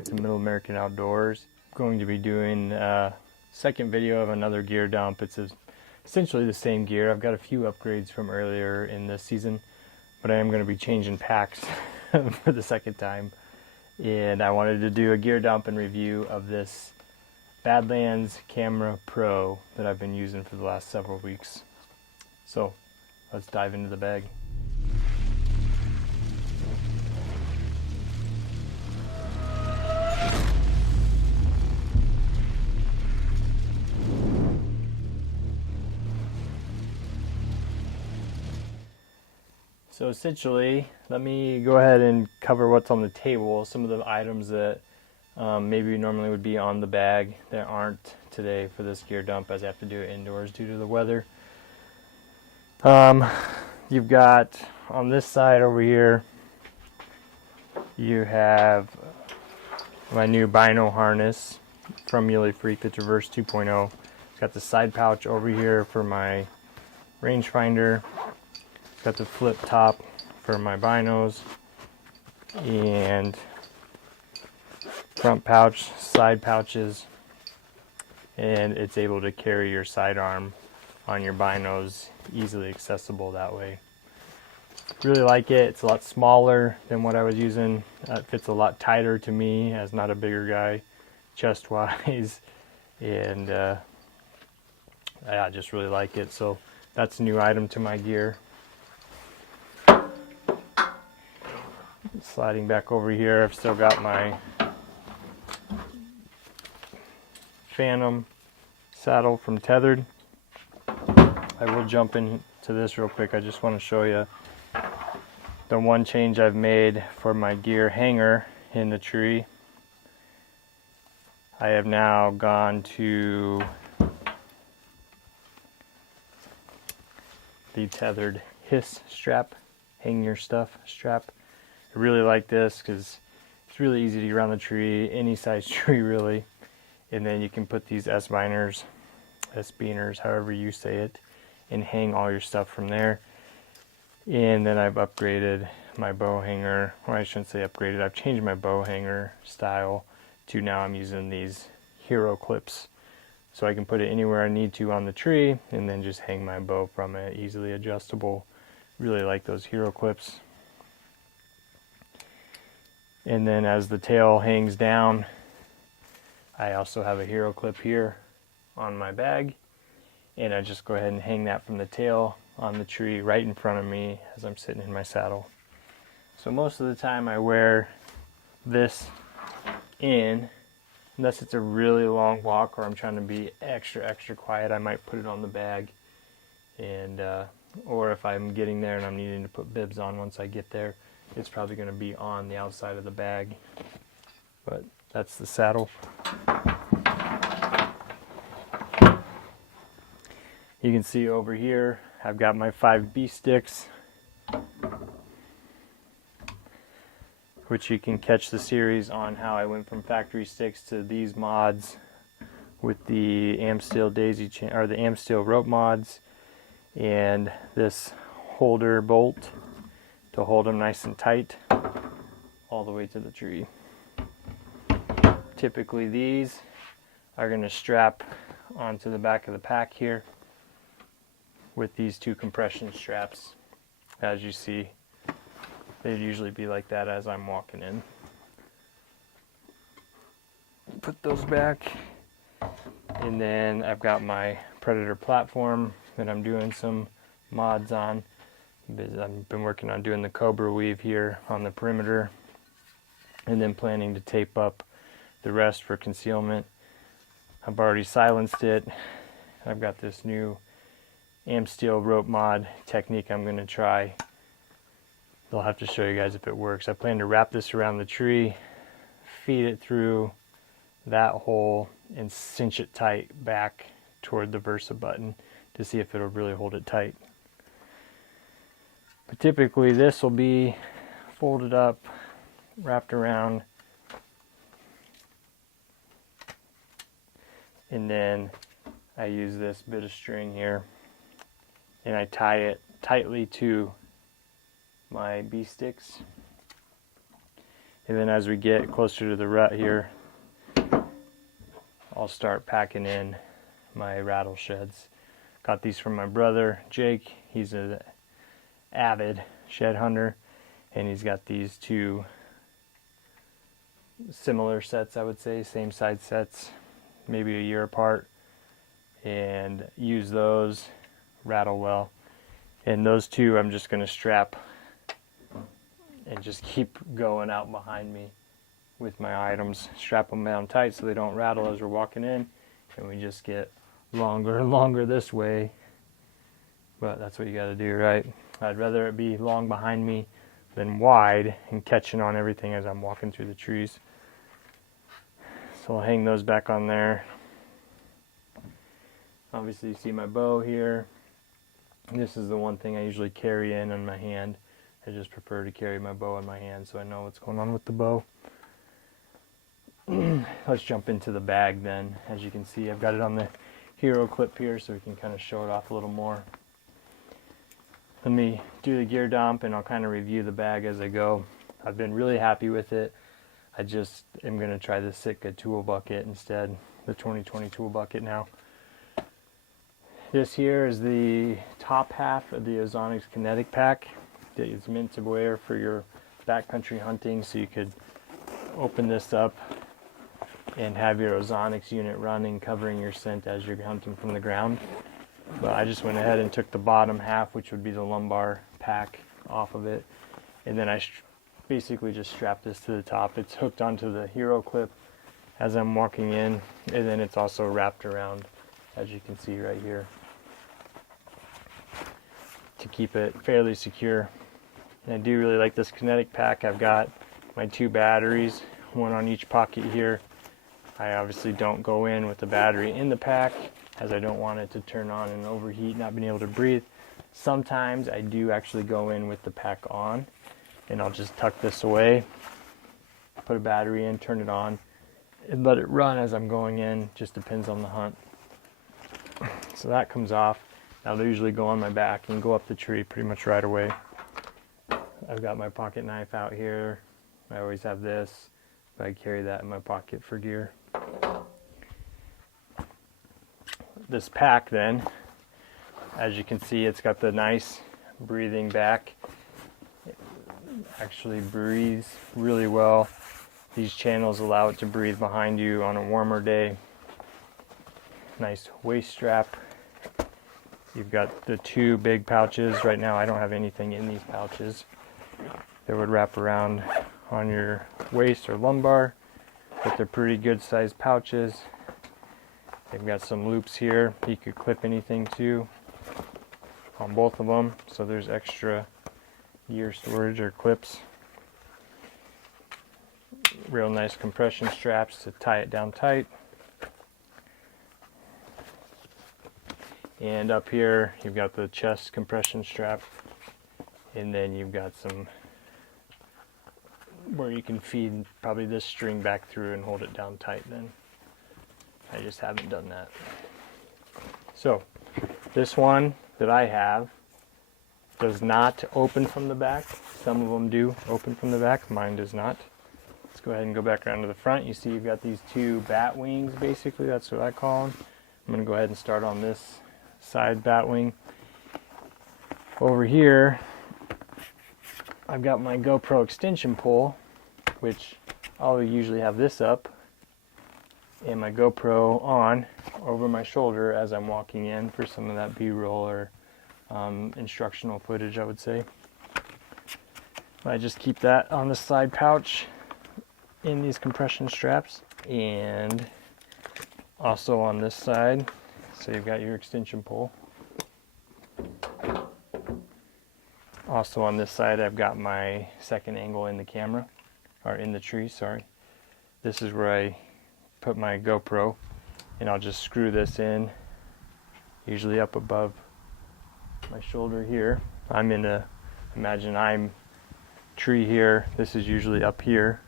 back to Middle American Outdoors. I'm going to be doing a second video of another gear dump. It's essentially the same gear. I've got a few upgrades from earlier in this season, but I am going to be changing packs for the second time. And I wanted to do a gear dump and review of this Badlands Camera Pro that I've been using for the last several weeks. So let's dive into the bag. So essentially, let me go ahead and cover what's on the table, some of the items that maybe normally would be on the bag that aren't today for this gear dump, as I have to do it indoors due to the weather. You've got on this side over here, you have my new bino harness from Muley Freak, the Traverse 2.0. Got the side pouch over here for my rangefinder. Got the flip top for my binos, and front pouch, side pouches, and it's able to carry your sidearm on your binos, easily accessible that way. Really like it. It's a lot smaller than what I was using. It fits a lot tighter to me as not a bigger guy, chest wise, and I just really like it. So that's a new item to my gear. Sliding back over here, I've still got my Phantom saddle from Tethrd. I will jump into this real quick. I just want to show you the one change I've made for my gear hanger in the tree. I have now gone to the Tethrd Hiss strap, hang your stuff strap. I really like this because it's really easy to get around the tree, any size tree really. And then you can put these S-biners, S-beaners, however you say it, and hang all your stuff from there. And then I've upgraded my bow hanger, or I shouldn't say upgraded, I've changed my bow hanger style to now I'm using these hero clips. So I can put it anywhere I need to on the tree and then just hang my bow from it, easily adjustable. Really like those hero clips. And then as the tail hangs down, I also have a hero clip here on my bag, and I just go ahead and hang that from the tail on the tree right in front of me as I'm sitting in my saddle. So most of the time I wear this in, unless it's a really long walk or I'm trying to be extra quiet, I might put it on the bag, and or if I'm getting there and I'm needing to put bibs on once I get there, it's probably going to be on the outside of the bag. But that's the saddle. You can see over here I've got my 5B sticks, which you can catch the series on how I went from factory sticks to these mods with the Amsteel daisy chain, or the Amsteel rope mods, and this holder bolt to hold them nice and tight all the way to the tree. Typically these are going to strap onto the back of the pack here with these two compression straps. As you see, they'd usually be like that as I'm walking in. Put those back, and then I've got my Predator platform that I'm doing some mods on. I've been working on doing the Cobra weave here on the perimeter, and then planning to tape up the rest for concealment. I've already silenced it. I've got this new Amsteel rope mod technique I'm going to try. I'll have to show you guys if it works. I plan to wrap this around the tree, feed it through that hole, and cinch it tight back toward the Versa button to see if it'll really hold it tight. But typically this will be folded up, wrapped around, and then I use this bit of string here and I tie it tightly to my B sticks, And then as we get closer to the rut here, I'll start packing in my rattle sheds. Got these from my brother, Jake. He's an avid shed hunter, and he's got these two similar sets, I would say, same size sets, maybe a year apart, and use those, rattle well. And those two I'm just going to strap and just keep going out behind me with my items. Strap them down tight so they don't rattle as we're walking in, and we just get longer and longer this way. But that's what you got to do, right? I'd rather it be long behind me than wide and catching on everything as I'm walking through the trees. So I'll hang those back on there. Obviously you see my bow here. This is the one thing I usually carry in on my hand. I just prefer to carry my bow in my hand so I know what's going on with the bow. Let's jump into the bag then. As you can see, I've got it on the hero clip here so we can kind of show it off a little more. Let me do the gear dump and I'll kind of review the bag as I go. I've been really happy with it. I just am going to try the Sitka tool bucket instead, the 2020 tool bucket now. This here is the top half of the Ozonics Kinetic Pack that is meant to wear for your backcountry hunting, so you could open this up and have your Ozonics unit running, covering your scent as you're hunting from the ground. But I just went ahead and took the bottom half, which would be the lumbar pack, off of it, and then I basically just strapped this to the top. It's hooked onto the hero clip as I'm walking in, and then it's also wrapped around, as you can see right here, to keep it fairly secure. And I do really like this kinetic pack. I've got my 2 batteries, one on each pocket here. I obviously don't go in with the battery in the pack as I don't want it to turn on and overheat, not being able to breathe. Sometimes I do actually go in with the pack on, and I'll just tuck this away, put a battery in, turn it on, and let it run as I'm going in. Just depends on the hunt. So that comes off. Now they usually go on my back and go up the tree pretty much right away. I've got my pocket knife out here. I always have this, but I carry that in my pocket for gear. This pack then, as you can see, it's got the nice breathing back. It actually breathes really well. These channels allow it to breathe behind you on a warmer day. Nice waist strap. You've got the 2 big pouches. Right now I don't have anything in these pouches that would wrap around on your waist or lumbar, but they're pretty good sized pouches. They've got some loops here you could clip anything to on both of them, so there's extra gear storage or clips. Real nice compression straps to tie it down tight. And up here you've got the chest compression strap, and then you've got some where you can feed probably this string back through and hold it down tight. Then I just haven't done that. So this one that I have does not open from the back. Some of them do open from the back. Mine does not. Let's go ahead and go back around to the front. You see you've got these 2 bat wings, basically. That's what I call them. I'm going to go ahead and start on this side bat wing. Over here I've got my GoPro extension pole, which I'll usually have this up and my GoPro on over my shoulder as I'm walking in for some of that B-roll or instructional footage, I would say. I just keep that on the side pouch in these compression straps, and also on this side, so you've got your extension pole. Also on this side I've got my second angle in the camera, or in the tree, sorry. This is where I put my GoPro, and I'll just screw this in, usually up above my shoulder here. I'm in a, imagine I'm tree here, this is usually up here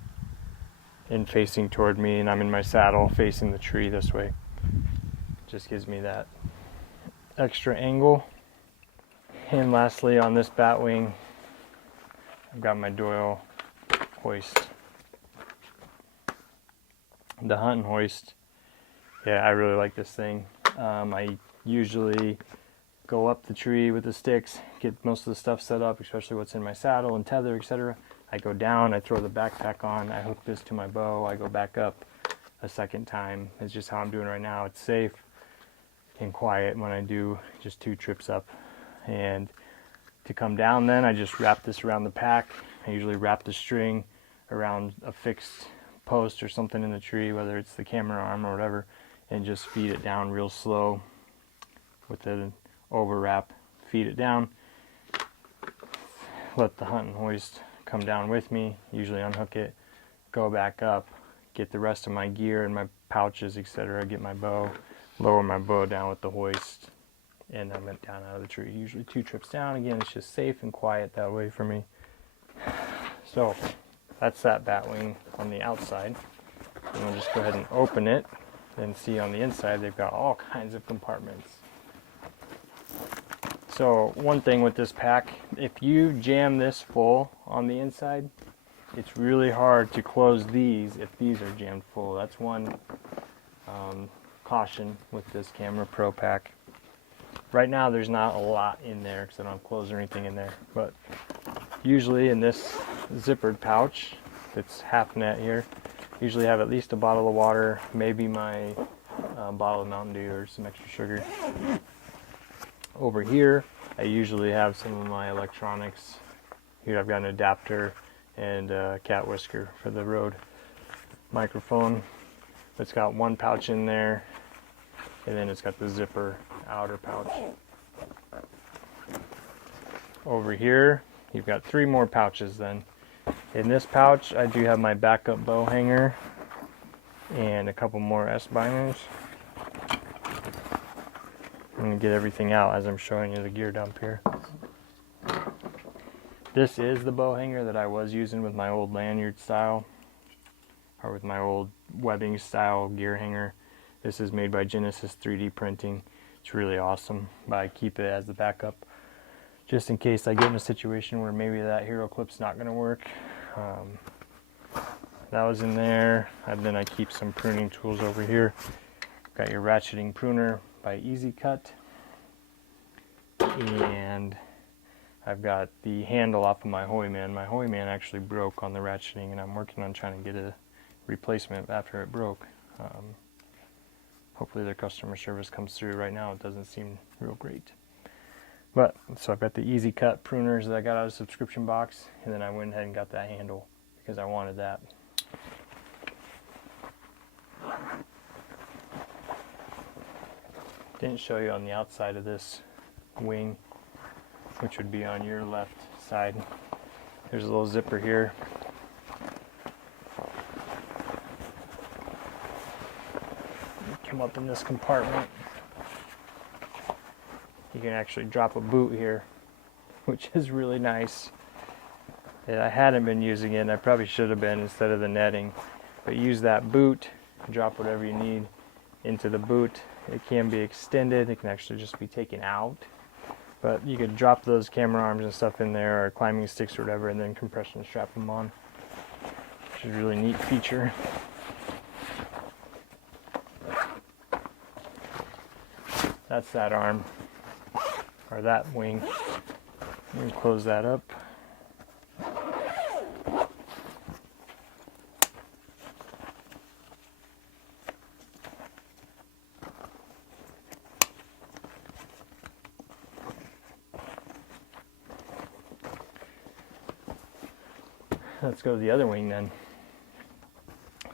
and facing toward me, and I'm in my saddle facing the tree this way. Just gives me that extra angle. And lastly, on this bat wing, I've got my Doyle hoist The hunting hoist, yeah, I really like this thing. I usually go up the tree with the sticks, get most of the stuff set up, especially what's in my saddle and tether, etc. I go down, I throw the backpack on, I hook this to my bow, I go back up a second time. It's just how I'm doing right now. It's safe and quiet when I do just 2 trips up. And to come down then, I just wrap this around the pack. I usually wrap the string around a fixed post or something in the tree, whether it's the camera arm or whatever, and just feed it down real slow with an over wrap. Feed it down, let the hunting hoist come down with me, usually unhook it, go back up, get the rest of my gear and my pouches, etc., get my bow, lower my bow down with the hoist, and I'm down out of the tree. Usually 2 trips down. Again, it's just safe and quiet that way for me. So that's that bat wing on the outside. And I'll just go ahead and open it and see on the inside they've got all kinds of compartments. So one thing with this pack, if you jam this full on the inside, it's really hard to close these if these are jammed full. That's one caution with this Camera Pro pack. Right now there's not a lot in there because I don't have clothes or anything in there, but usually in this zippered pouch that's half net here, usually have at least a bottle of water, maybe my bottle of Mountain Dew or some extra sugar. Over here I usually have some of my electronics. Here I've got an adapter and a cat whisker for the Rode microphone. It's got 1 pouch in there, and then it's got the zipper outer pouch. Over here you've got 3 more pouches then. In this pouch I do have my backup bow hanger and a couple more S-binders. I'm going to get everything out as I'm showing you the gear dump here. This is the bow hanger that I was using with my old lanyard style, or with my old webbing style gear hanger. This is made by Genesis 3D Printing. It's really awesome, but I keep it as the backup just in case I get in a situation where maybe that hero clip's not going to work. That was in there, and then I keep some pruning tools over here. Got your ratcheting pruner by Easy Cut, and I've got the handle off of my Hoyman. My Hoyman actually broke on the ratcheting, and I'm working on trying to get a replacement after it broke. Hopefully their customer service comes through. Right now it doesn't seem real great. But so I've got the Easy Cut pruners that I got out of the subscription box, and then I went ahead and got that handle because I wanted that. Didn't show you on the outside of this wing, which would be on your left side. There's a little zipper here. Come up in this compartment. You can actually drop a boot here, which is really nice. And I hadn't been using it, and I probably should have been instead of the netting. But use that boot, drop whatever you need into the boot. It can be extended, it can actually just be taken out. But you could drop those camera arms and stuff in there, or climbing sticks or whatever, and then compression strap them on, which is a really neat feature. That's that arm, or that wing. Let me close that up. Let's go to the other wing then.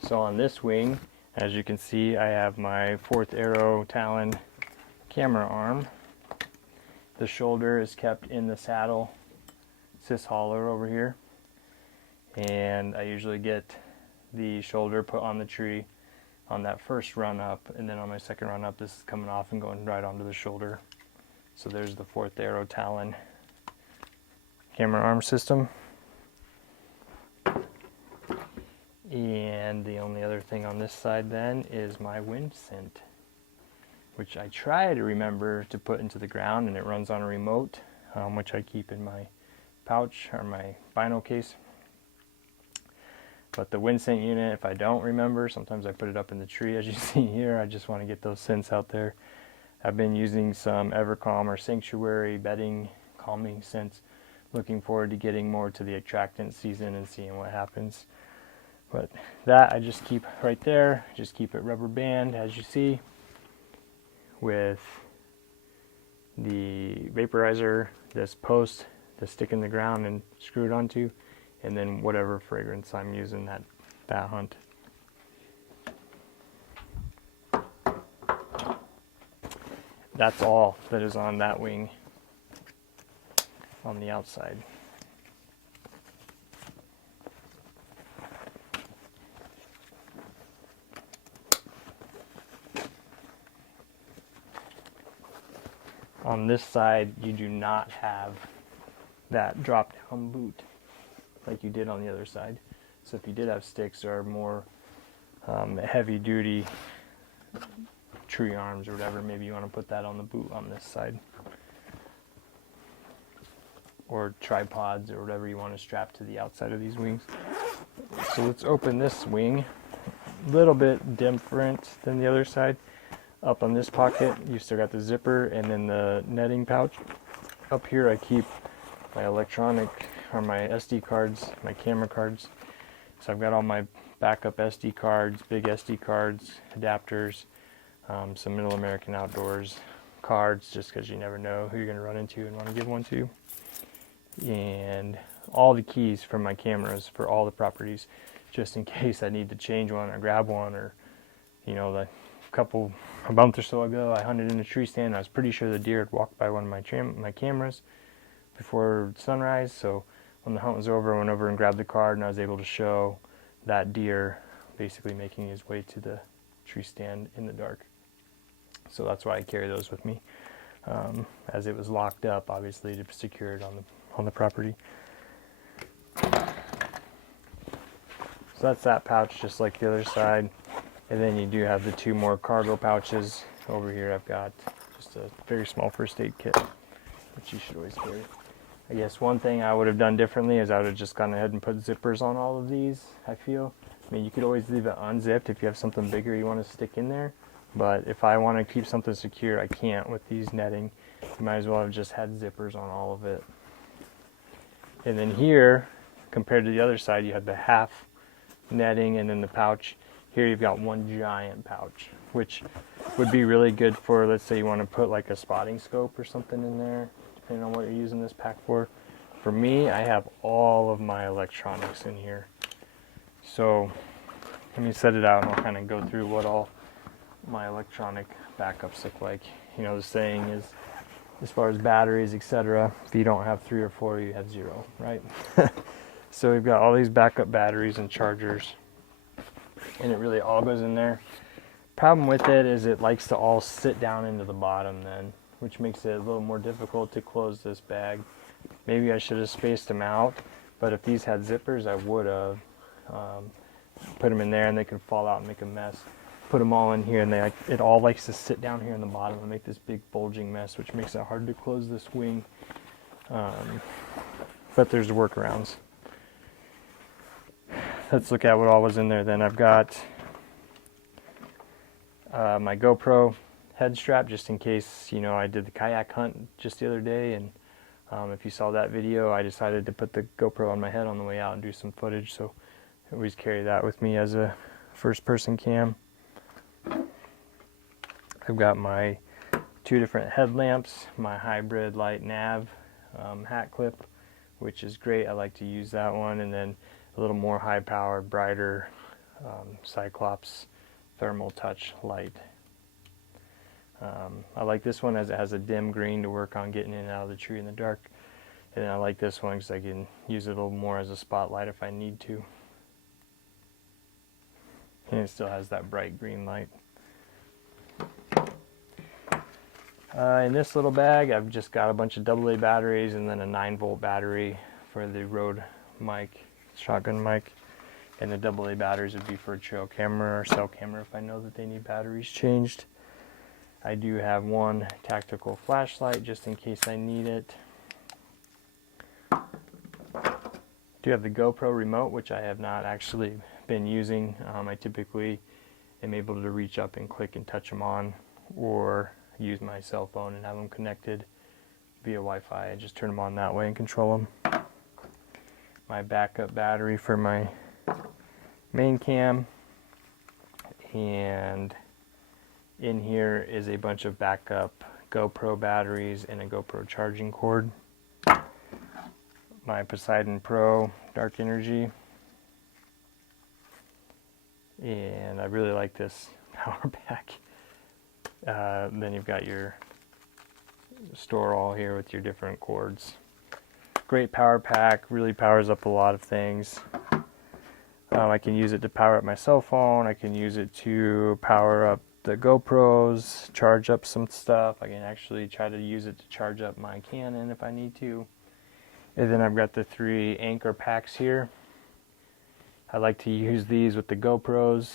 So on this wing, as you can see, I have my 4th Arrow Talon camera arm. The shoulder is kept in the saddle cis hauler over here, and I usually get the shoulder put on the tree on that first run up, and then on my second run up this is coming off and going right onto the shoulder. So there's the 4th Arrow Talon camera arm system. And the only other thing on this side then is my wind scent, which I try to remember to put into the ground, and it runs on a remote, which I keep in my pouch or my vinyl case. But the wind scent unit, if I don't remember, sometimes I put it up in the tree as you see here. I just want to get those scents out there. I've been using some Evercalm or Sanctuary bedding calming scents. Looking forward to getting more to the attractant season and seeing what happens. But that I just keep right there, just keep it rubber band as you see, with the vaporizer, this post to stick in the ground and screw it onto, and then whatever fragrance I'm using that hunt. That's all that is on that wing on the outside. On this side, you do not have that drop down boot like you did on the other side. So if you did have sticks or more heavy duty tree arms or whatever, maybe you want to put that on the boot on this side. Or tripods or whatever you want to strap to the outside of these wings. So let's open this wing. A little bit different than the other side. Up on this pocket, you still got the zipper and then the netting pouch. Up here I keep my electronic or my SD cards, my camera cards. So I've got all my backup SD cards, big SD cards, adapters, some Middle American Outdoors cards, just because you never know who you're going to run into and want to give one to. And all the keys for my cameras for all the properties, just in case I need to change one or grab one, or you know, a month or so ago I hunted in a tree stand. I was pretty sure the deer had walked by one of my cameras before sunrise, so when the hunt was over, I went over and grabbed the card and I was able to show that deer basically making his way to the tree stand in the dark. So that's why I carry those with me, as it was locked up, obviously, to secure it on the property. So that's that pouch, just like the other side. And then you do have the two more cargo pouches. Over here I've got just a very small first aid kit, which you should always carry. I guess one thing I would have done differently is I would have just gone ahead and put zippers on all of these, I feel. I mean, you could always leave it unzipped if you have something bigger you want to stick in there. But if I want to keep something secure, I can't with these netting. You might as well have just had zippers on all of it. And then here, compared to the other side, you have the half netting and then the pouch. Here you've got one giant pouch, which would be really good for, let's say you want to put like a spotting scope or something in there, depending on what you're using this pack for. For me, I have all of my electronics in here. So let me set it out and I'll kind of go through what all my electronic backups look like. You know, the saying is, as far as batteries, etc., if you don't have 3 or 4, you have 0, right? So we've got all these backup batteries and chargers, and it really all goes in there. Problem with it is it likes to all sit down into the bottom then, which makes it a little more difficult to close this bag. Maybe I should have spaced them out, but if these had zippers, I would have put them in there and they could fall out and make a mess. Put them all in here and it all likes to sit down here in the bottom and make this big bulging mess, which makes it hard to close this wing. But there's workarounds. Let's look at what all was in there then. I've got my GoPro head strap, just in case, you know, I did the kayak hunt just the other day, and if you saw that video, I decided to put the GoPro on my head on the way out and do some footage, so I always carry that with me as a first-person cam. I've got my 2 different headlamps, my hybrid light nav hat clip, which is great. I like to use that one, and then a little more high-powered, brighter Cyclops thermal touch light. I like this one as it has a dim green to work on getting in and out of the tree in the dark. And then I like this one because I can use it a little more as a spotlight if I need to. And it still has that bright green light. In this little bag, I've just got a bunch of AA batteries and then a 9-volt battery for the Rode mic, shotgun mic. And the AA batteries would be for a trail camera or cell camera if I know that they need batteries changed. I do have one tactical flashlight just in case I need it. do have the GoPro remote, which I have not actually been using. I typically am able to reach up and click and touch them on, or use my cell phone and have them connected via Wi-Fi. I just turn them on that way and control them. My backup battery for my main cam, and in here is a bunch of backup GoPro batteries and a GoPro charging cord. My Poseidon Pro Dark Energy, and I really like this power pack. Then you've got your store all here with your different cords. Great power pack, really powers up a lot of things. I can use it to power up my cell phone. I can use it to power up the GoPros, charge up some stuff. I can actually try to use it to charge up my Canon if I need to. And then I've got the 3 anchor packs here. I like to use these with the GoPros.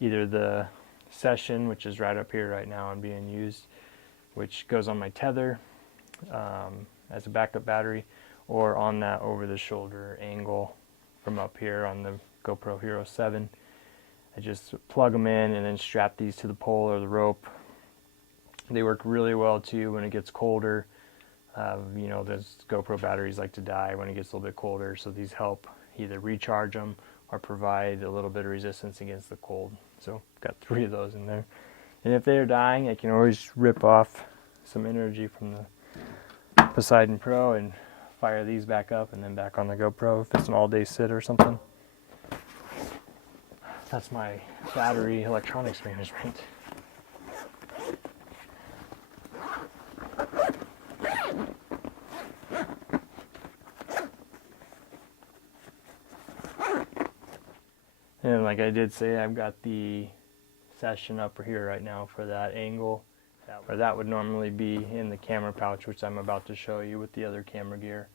Either the Session, which is right up here right now and being used, which goes on my Tethrd as a backup battery, or on that over-the-shoulder angle from up here on the GoPro Hero 7. I just plug them in and then strap these to the pole or the rope. They work really well too when it gets colder. You know, those GoPro batteries like to die when it gets a little bit colder, so these help either recharge them or provide a little bit of resistance against the cold. So got 3 of those in there. And if they're dying, I can always rip off some energy from the Poseidon Pro and fire these back up and then back on the GoPro if it's an all-day sit or something. That's my battery electronics management. And like I did say, I've got the Session up here right now for that angle. That would normally be in the camera pouch, which I'm about to show you with the other camera gear.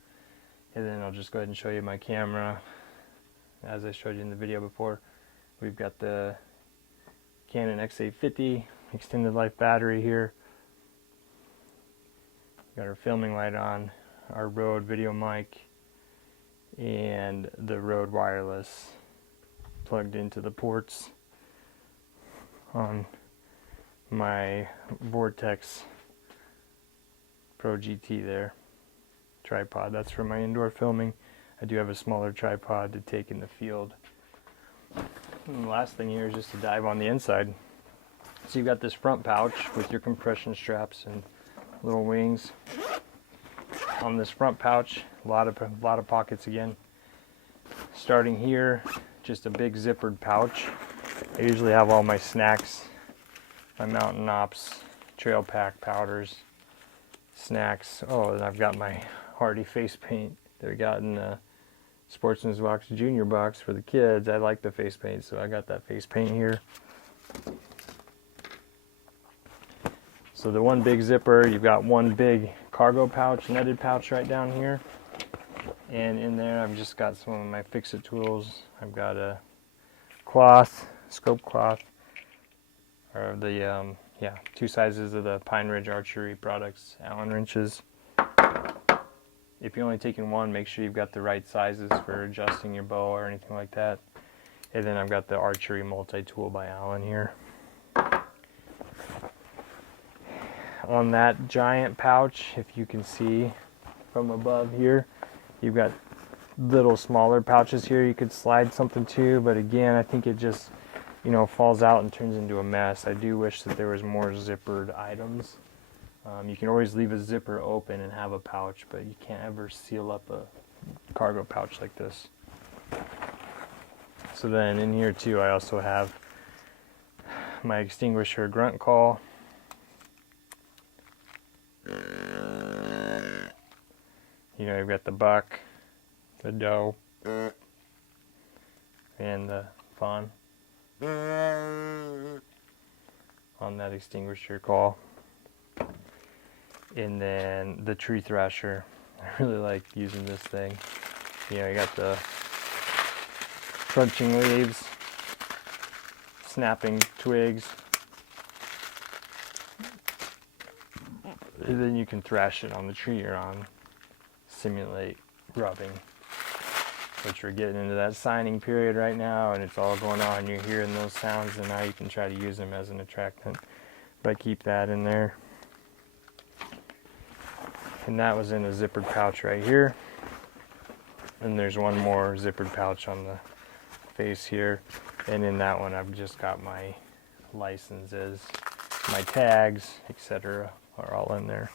And then I'll just go ahead and show you my camera. As I showed you in the video before, we've got the Canon X850 extended life battery here. Got our filming light on, our Rode VideoMic, and the Rode wireless plugged into the ports on my Vortex Pro GT there. Tripod, that's for my indoor filming. I do have a smaller tripod to take in the field. And the last thing here is just to dive on the inside. So you've got this front pouch with your compression straps and little wings. On this front pouch, a lot of pockets again. Starting here, just a big zippered pouch. I usually have all my snacks, my Mountain Ops, trail pack powders, snacks. Oh, and I've got my Hardy face paint that we got in the Sportsman's Box Junior box for the kids. I like the face paint, so I got that face paint here. So the one big zipper, you've got one big cargo pouch, netted pouch right down here. And in there I've just got some of my fix-it tools. I've got a cloth, scope cloth, or the 2 sizes of the Pine Ridge Archery products, Allen wrenches. If you're only taking one, make sure you've got the right sizes for adjusting your bow or anything like that. And then I've got the Archery multi-tool by Allen here. On that giant pouch, if you can see from above here, you've got little smaller pouches here you could slide something to, but again, I think it just, you know, falls out and turns into a mess. I do wish that there was more zippered items. You can always leave a zipper open and have a pouch, but you can't ever seal up a cargo pouch like this. So then in here too, I also have my extinguisher grunt call. You know, you've got the buck, the doe, and the fawn on that extinguisher call. And then the tree thrasher. I really like using this thing. You know, you got the crunching leaves, snapping twigs, and then you can thrash it on the tree you're on, simulate rubbing. which we're getting into that signing period right now, and it's all going on. You're hearing those sounds, and now you can try to use them as an attractant. But I keep that in there. And that was in a zippered pouch right here. And there's one more zippered pouch on the face here. And in that one, I've just got my licenses, my tags, etc. are all in there.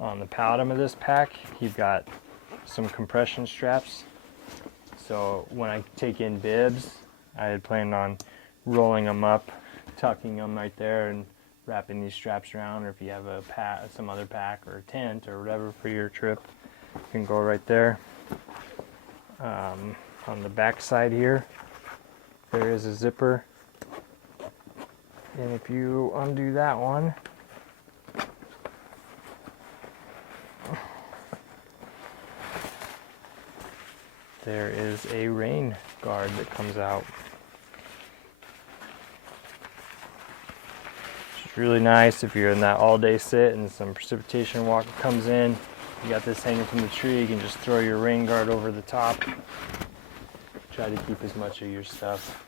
On the bottom of this pack, you've got some compression straps. So when I take in bibs, I had planned on rolling them up, tucking them right there, and wrapping these straps around. Or if you have a pack, some other pack or a tent or whatever for your trip, you can go right there. On the back side here, there is a zipper, and if you undo that one, there is a rain guard that comes out. It's really nice if you're in that all-day sit and some precipitation walk comes in. You got this hanging from the tree, you can just throw your rain guard over the top. Try to keep as much of your stuff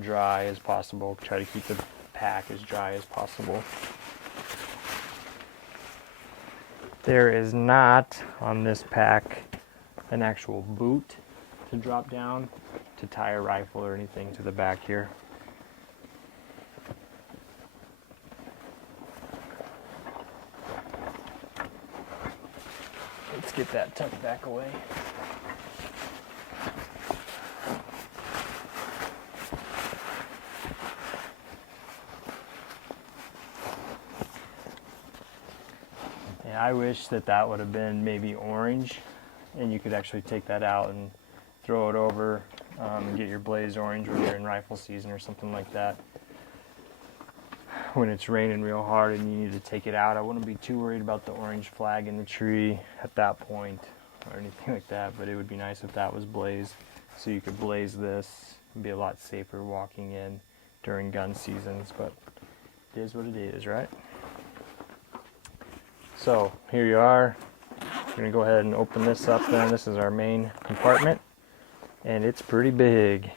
dry as possible. Try to keep the pack as dry as possible. There is not on this pack an actual boot to drop down to tie a rifle or anything to the back here. Let's get that tucked back away. And I wish that that would have been maybe orange, and you could actually take that out and throw it over and get your blaze orange when you're in rifle season or something like that. When it's raining real hard and you need to take it out, I wouldn't be too worried about the orange flag in the tree at that point or anything like that, but it would be nice if that was blazed, so you could blaze this and be a lot safer walking in during gun seasons. But it is what it is, right? So here you are. We're going to go ahead and open this up then. This is our main compartment, and it's pretty big.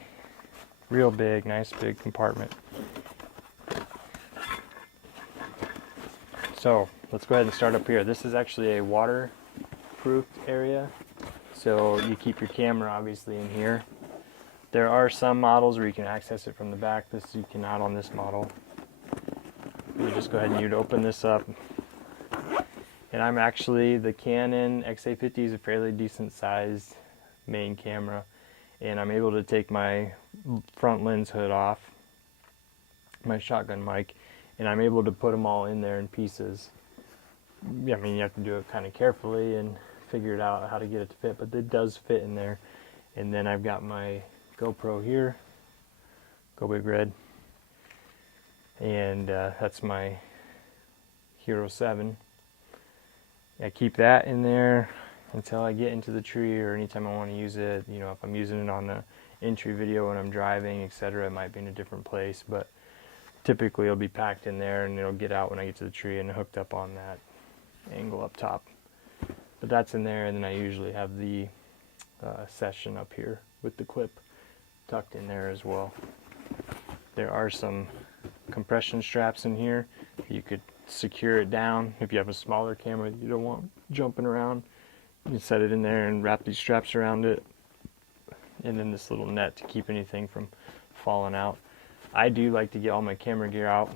Real big, nice big compartment. So let's go ahead and start up here. This is actually a waterproof area, so you keep your camera obviously in here. There are some models where you can access it from the back. This you cannot on this model. You just go ahead and you'd open this up. And I'm actually, the Canon XA50 is a fairly decent sized main camera, and I'm able to take my front lens hood off, my shotgun mic, and I'm able to put them all in there in pieces. I mean, you have to do it kind of carefully and figure it out how to get it to fit, but it does fit in there. And then I've got my GoPro here, Go Big Red, and that's my Hero 7. I keep that in there until I get into the tree or anytime I want to use it. You know, if I'm using it on the entry video when I'm driving, etc., it might be in a different place, but typically it'll be packed in there and it'll get out when I get to the tree and hooked up on that angle up top. But that's in there, and then I usually have the session up here with the clip tucked in there as well. There are some compression straps in here. You could secure it down if you have a smaller camera that you don't want jumping around. You can set it in there and wrap these straps around it, and then this little net to keep anything from falling out. I do like to get all my camera gear out.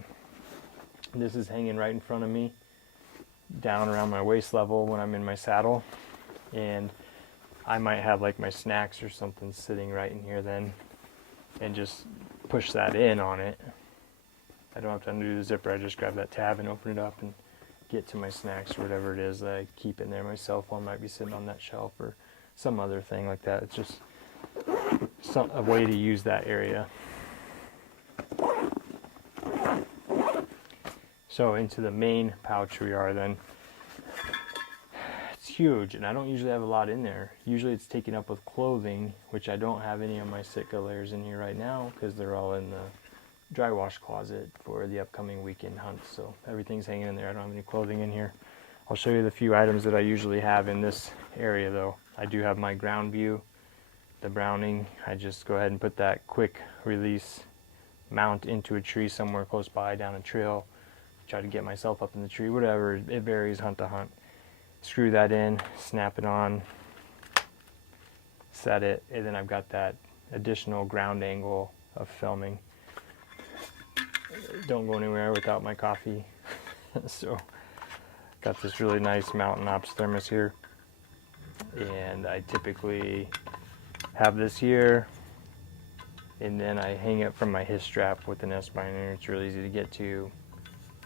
This is hanging right in front of me, down around my waist level when I'm in my saddle, and I might have like my snacks or something sitting right in here then, and just push that in on it. I don't have to undo the zipper, I just grab that tab and open it up and get to my snacks or whatever it is that I keep in there. My cell phone might be sitting on that shelf or some other thing like that. It's just a way to use that area. So into the main pouch we are then. It's huge, and I don't usually have a lot in there. Usually it's taken up with clothing, which I don't have any of my Sitka layers in here right now because they're all in the dry wash closet for the upcoming weekend hunt. So everything's hanging in there. I don't have any clothing in here. I'll show you the few items that I usually have in this area though. I do have my ground view, the Browning. I just go ahead and put that quick release mount into a tree somewhere close by, down a trail, try to get myself up in the tree, whatever, it varies hunt to hunt. Screw that in, snap it on, set it, and then I've got that additional ground angle of filming. Don't go anywhere without my coffee. So got this really nice Mountain Ops thermos here, and I typically have this here, and then I hang it from my his strap with an S-binder. It's really easy to get to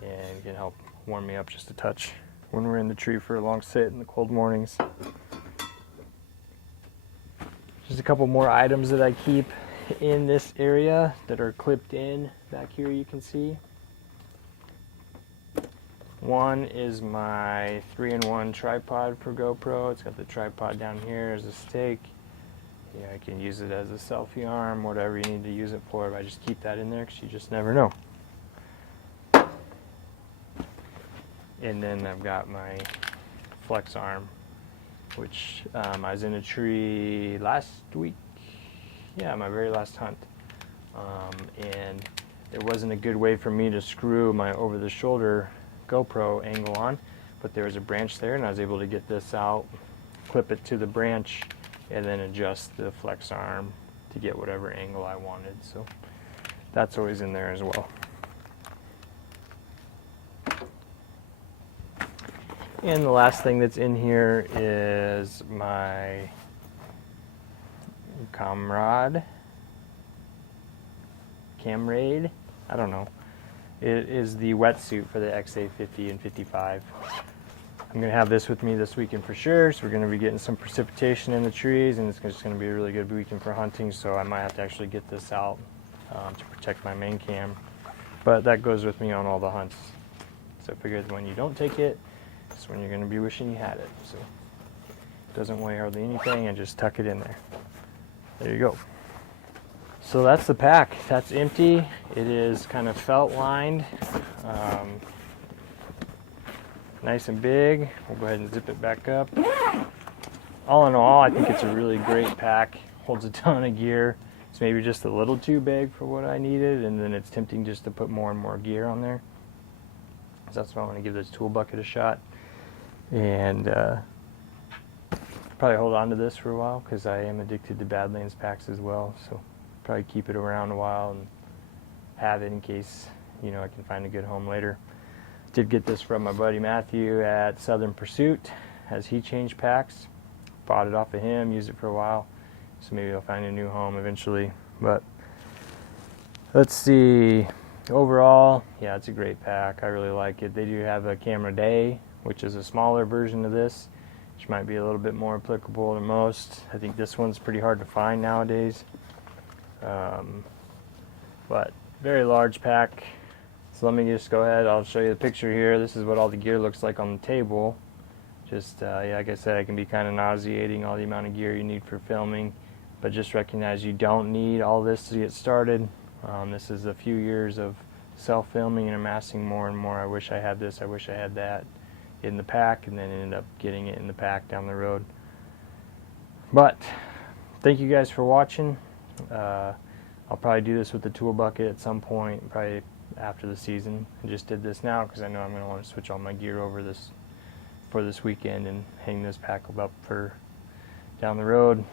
and can help warm me up just a touch when we're in the tree for a long sit in the cold mornings. Just a couple more items that I keep in this area that are clipped in back here, you can see. One is my 3-in-1 tripod for GoPro. It's got the tripod down here as a stake. Yeah, I can use it as a selfie arm, whatever you need to use it for. But I just keep that in there because you just never know. And then I've got my flex arm, which I was in a tree last week. Yeah, my very last hunt. And there wasn't a good way for me to screw my over-the-shoulder GoPro angle on, but there was a branch there, and I was able to get this out, clip it to the branch, and then adjust the flex arm to get whatever angle I wanted. So that's always in there as well. And the last thing that's in here is my CamRade, I don't know. It is the wetsuit for the XA50 and 55. I'm going to have this with me this weekend for sure, so we're going to be getting some precipitation in the trees, and it's just going to be a really good weekend for hunting, so I might have to actually get this out to protect my main cam. But that goes with me on all the hunts. So I figured when you don't take it, it's when you're going to be wishing you had it. So it doesn't weigh hardly anything, and just tuck it in there. There you go. So that's the pack. That's empty. It is kind of felt lined. Nice and big. We'll go ahead and zip it back up. All in all, I think it's a really great pack. Holds a ton of gear. It's maybe just a little too big for what I needed, and then it's tempting just to put more and more gear on there. So that's why I want to give this tool bucket a shot. And probably hold on to this for a while because I am addicted to Badlands packs as well. So probably keep it around a while and have it in case, you know, I can find a good home later. Did get this from my buddy Matthew at Southern Pursuit as he changed packs. Bought it off of him, used it for a while. So maybe I'll find a new home eventually. But let's see. Overall, yeah, it's a great pack. I really like it. They do have a CamRade, which is a smaller version of this, which might be a little bit more applicable than most. I think this one's pretty hard to find nowadays. But very large pack. So let me just go ahead, I'll show you the picture here. This is what all the gear looks like on the table. Just, yeah, like I said, it can be kind of nauseating, all the amount of gear you need for filming. But just recognize you don't need all this to get started. This is a few years of self-filming and amassing more and more. I wish I had this, I wish I had that in the pack, and then ended up getting it in the pack down the road. But thank you guys for watching. I'll probably do this with the tool bucket at some point, probably after the season. I just did this now because I know I'm going to want to switch all my gear over for this weekend and hang this pack up for down the road.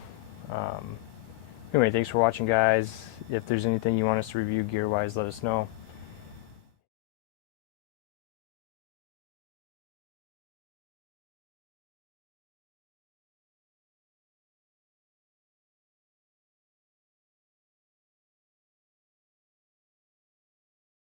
Anyway, thanks for watching, guys. If there's anything you want us to review gear-wise, let us know.